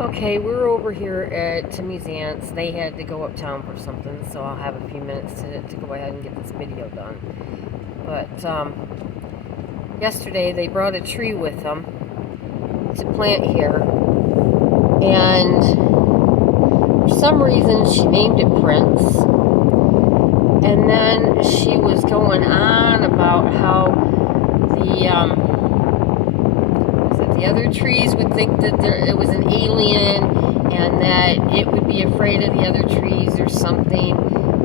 Okay, we're over here at Timmy's aunt's. They had to go uptown for something, so I'll have a few minutes to go ahead and get this video done. But yesterday they brought a tree with them to plant here, and for some reason she named it Prince. And then she was going on about how the other trees would think that it was an alien and that it would be afraid of the other trees or something.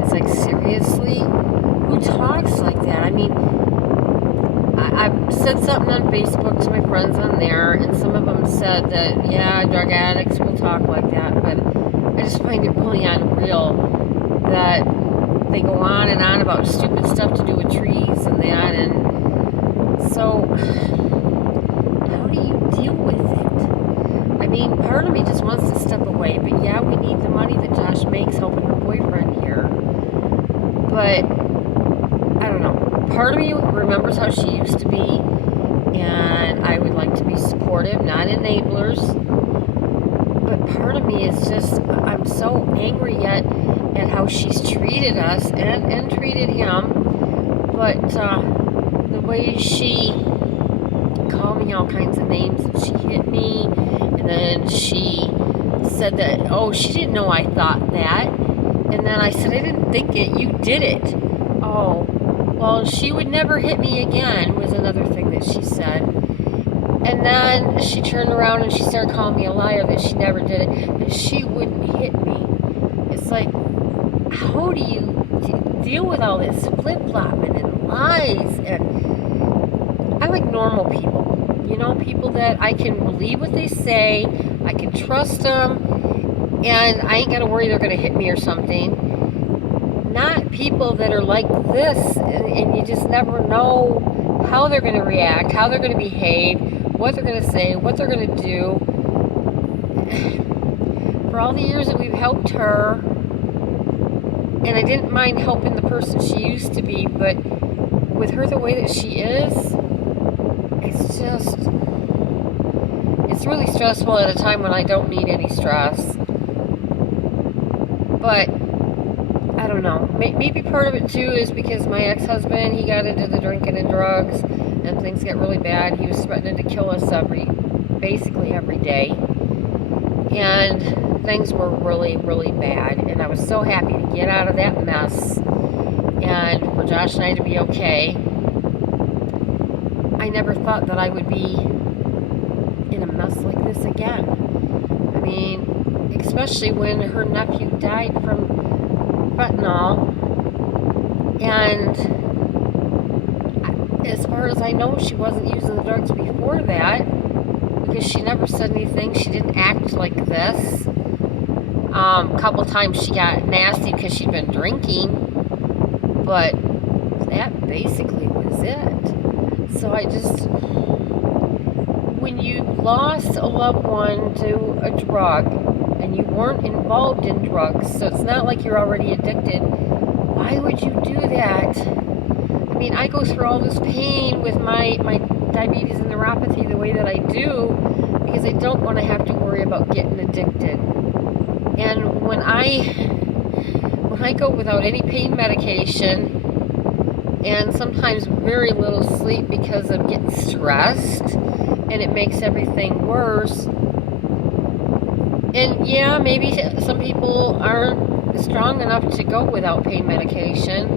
It's like, seriously? Who talks like that? I mean, I said something on Facebook to my friends on there, and some of them said that, yeah, drug addicts will talk like that, but I just find it really unreal that they go on and on about stupid stuff to do with trees and that, and so how do you deal with it? I mean, part of me just wants to step away, but yeah, we need the money that Josh makes helping her boyfriend here, but I don't know. Part of me remembers how she used to be, and I would like to be supportive, not enablers, but part of me is just, I'm so angry yet at how she's treated us and treated him, but the way she called me all kinds of names, and she hit me, and then she said that, oh, she didn't know I thought that, and then I said, I didn't think it, you did it. Oh, well, she would never hit me again, was another thing that she said. And then she turned around and she started calling me a liar that she never did it, and she wouldn't hit me. It's like, how do you deal with all this flip-flopping and lies? And I like normal people, people that I can believe what they say, I can trust them, and I ain't got to worry they're going to hit me or something. Not people that are like this, and you just never know how they're going to react, how they're going to behave, what they're going to say, what they're going to do. For all the years that we've helped her, and I didn't mind helping the person she used to be, but with her the way that she is, it's really stressful at a time when I don't need any stress. But I don't know. Maybe part of it too is because my ex-husband, he got into the drinking and drugs, and things got really bad. He was threatening to kill us basically every day, and things were really, really bad. And I was so happy to get out of that mess, and for Josh and I to be okay. I never thought that I would be in a mess like this again. I mean, especially when her nephew died from fentanyl, and as far as I know, she wasn't using the drugs before that, because she never said anything. She didn't act like this. A couple times she got nasty because she'd been drinking, but that basically was it. So when you lost a loved one to a drug, and you weren't involved in drugs, so it's not like you're already addicted, why would you do that? I mean, I go through all this pain with my diabetes and neuropathy the way that I do because I don't want to have to worry about getting addicted. And when I go without any pain medication and sometimes very little sleep because of getting stressed, and it makes everything worse. And yeah, maybe some people aren't strong enough to go without pain medication,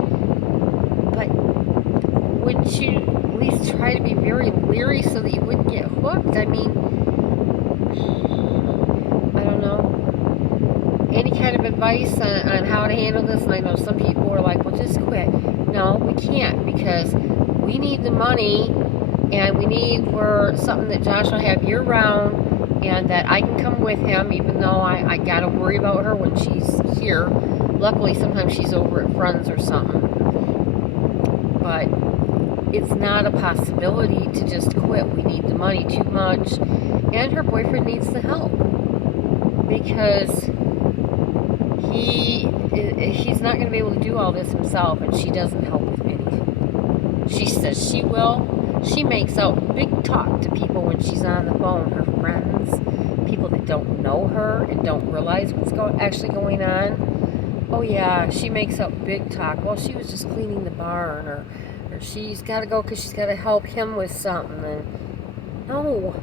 but wouldn't you at least try to be very leery so that you wouldn't get hooked? I mean, I don't know. Any kind of advice on how to handle this? And I know some people are like, well, just quit. No, we can't, because we need the money, and we need for something that Josh will have year-round, and that I can come with him, even though I gotta worry about her when she's here. Luckily, sometimes she's over at friends or something. But it's not a possibility to just quit. We need the money too much, and her boyfriend needs the help, because he's not going to be able to do all this himself, and she doesn't help with anything. She says she will. She makes out big talk to people when she's on the phone, her friends, people that don't know her and don't realize what's actually going on. Oh yeah, she makes up big talk. Well, she was just cleaning the barn, or she's got to go because she's got to help him with something. And no,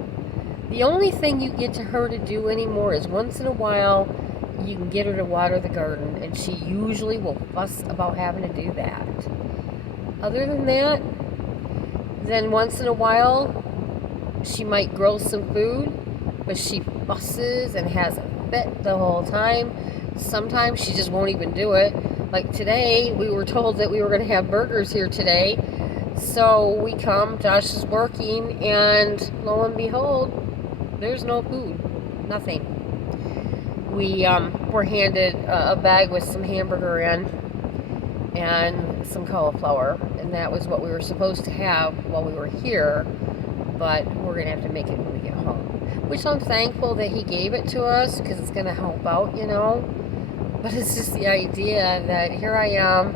the only thing you get to her to do anymore is once in a while you can get her to water the garden, and she usually will fuss about having to do that. Other than that, then once in a while she might grill some food, but she fusses and has a fit the whole time. Sometimes she just won't even do it. Like today, we were told that we were going to have burgers here today. So we come, Josh is working, and lo and behold, there's no food. Nothing. We were handed a bag with some hamburger in and some cauliflower, and that was what we were supposed to have while we were here, but we're going to have to make it when we get home. Which I'm thankful that he gave it to us, because it's going to help out, you know. But it's just the idea that here I am,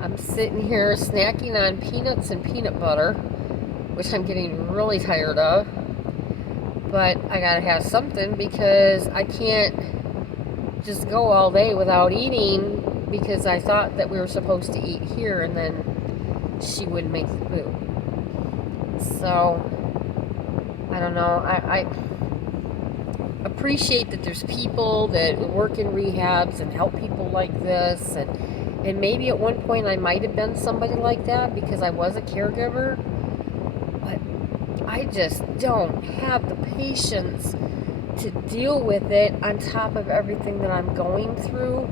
I'm sitting here snacking on peanuts and peanut butter, which I'm getting really tired of. But I gotta have something, because I can't just go all day without eating, because I thought that we were supposed to eat here and then she wouldn't make the food. So, I don't know. I appreciate that there's people that work in rehabs and help people like this, and maybe at one point I might have been somebody like that because I was a caregiver, but I just don't have the patience to deal with it on top of everything that I'm going through.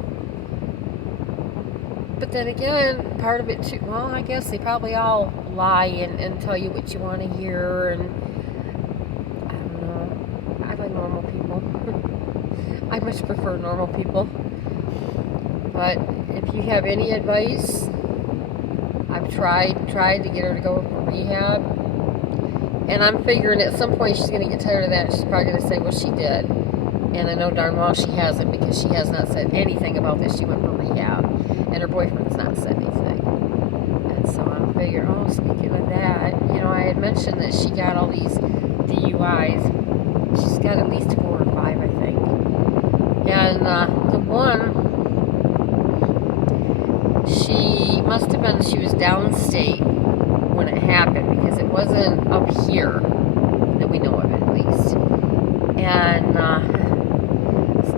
But then again, part of it too, well, I guess they probably all lie and tell you what you want to hear, and I don't know. I like normal people. I much prefer normal people. But if you have any advice, I've tried to get her to go for rehab, and I'm figuring at some point she's going to get tired of that. She's probably going to say, well, she did. And I know darn well she hasn't, because she has not said anything about this. She went for rehab, and her boyfriend's not said anything. And so I'm figuring, oh, speaking of that, you know, I had mentioned that she got all these DUIs. She's got at least 4 or 5, I think. And the one, she was downstate when it happened, because it wasn't up here that we know of, at least. And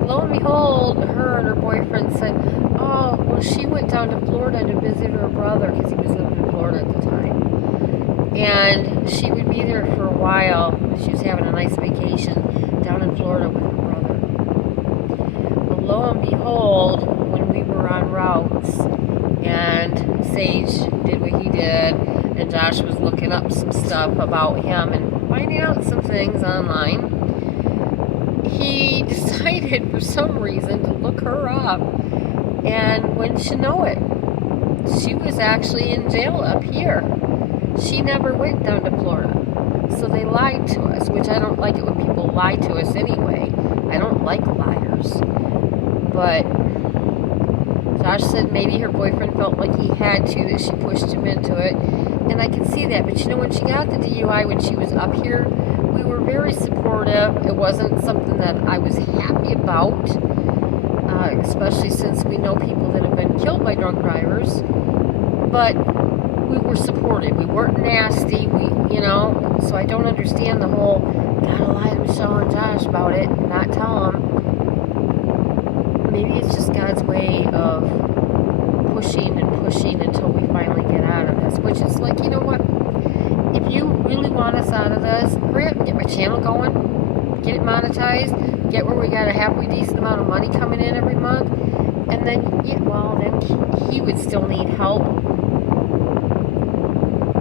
lo and behold, her and her boyfriend said, oh, well, she went down to Florida to visit her brother, because he was living in Florida at the time. And she would be there for a while. She was having a nice vacation down in Florida with her brother. Well, lo and behold, when we were on routes, and Sage did what he did, and Josh was looking up some stuff about him and finding out some things online, he decided for some reason to look her up, and wouldn't you know it, she was actually in jail up here. She never went down to Florida. So they lied to us, which I don't like it when people lie to us anyway. I don't like liars. But Josh said maybe her boyfriend felt like he had to, that she pushed him into it. And I can see that. But you know, when she got the DUI, when she was up here, we were very supportive. It wasn't something that I was happy about, especially since we know people that have been killed by drunk drivers. But we were supportive. We weren't nasty. You know, so I don't understand the whole gotta lie to Michelle and Josh about it and not tell them. Maybe it's just God's way of pushing and pushing until we finally get out of this. Which is like, you know what? If you really want us out of this, hurry up and get my channel going, get it monetized, get where we got a halfway decent amount of money coming in every month, and then, yeah, well, then he would still need help.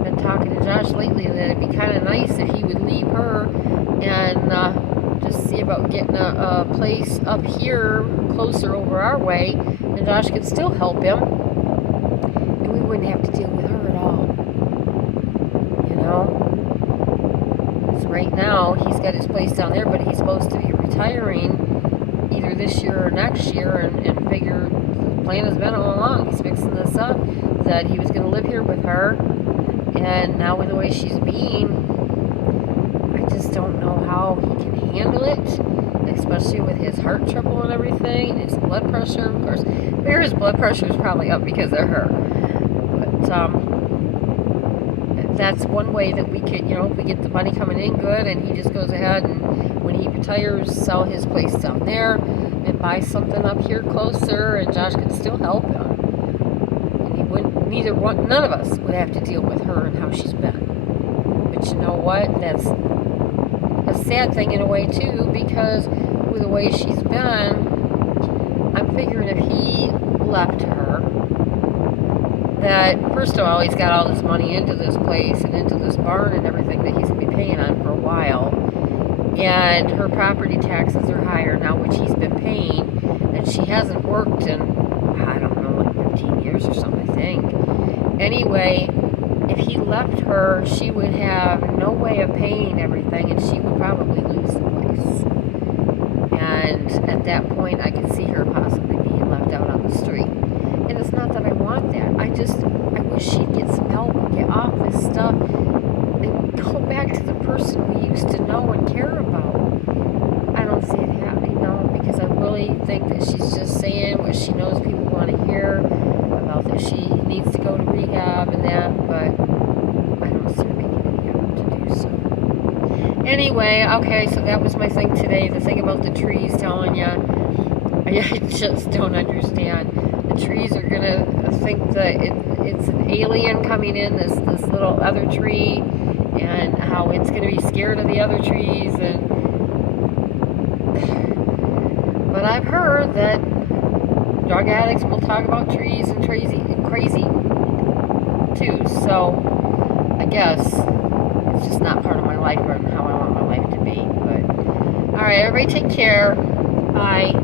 Been talking to Josh lately that it'd be kind of nice if he would leave her and just see about getting a place up here closer over our way, and Josh could still help him, and we wouldn't have to deal with her at all. You know? Because right now, he's got his place down there, but he's supposed to be retiring either this year or next year, and figure the plan has been all along. He's fixing this up, that he was going to live here with her, and now with the way she's being, I just don't know how he can handle it, especially with his heart trouble and everything, his blood pressure, of course. His blood pressure is probably up because of her. But that's one way that we could, if we get the money coming in good, and he just goes ahead and when he retires, sell his place down there and buy something up here closer, and Josh could still help him. And he wouldn't, none of us would have to deal with her and how she's been. But you know what? That's a sad thing in a way too, because with the way she's been, I'm figuring if he left her, that first of all, he's got all this money into this place and into this barn and everything that he's going to be paying on for a while, and her property taxes are higher now, which he's been paying, and she hasn't worked in, I don't know, like 15 years or something, I think. Anyway, if he left her, she would have no way of paying everything, and she would probably lose the place. And at that point, I could see her possibly being left out on the street. And it's not that I want that. I wish she'd get some help and get off this stuff and go back to the person we used to know and care about. I don't see it happening now, because I really think that she's just saying what she knows people want to hear about, that she needs to go to rehab and that, but I don't see her making any effort to do so. Anyway, okay, so that was my thing today. The thing about the trees, telling you, I just don't understand. The trees are gonna think that it's an alien coming in, this little other tree, and how it's gonna be scared of the other trees. And but I've heard that drug addicts will talk about trees and crazy too. So I guess it's just not part of my life or how I want my life to be. But all right, everybody, take care. Bye.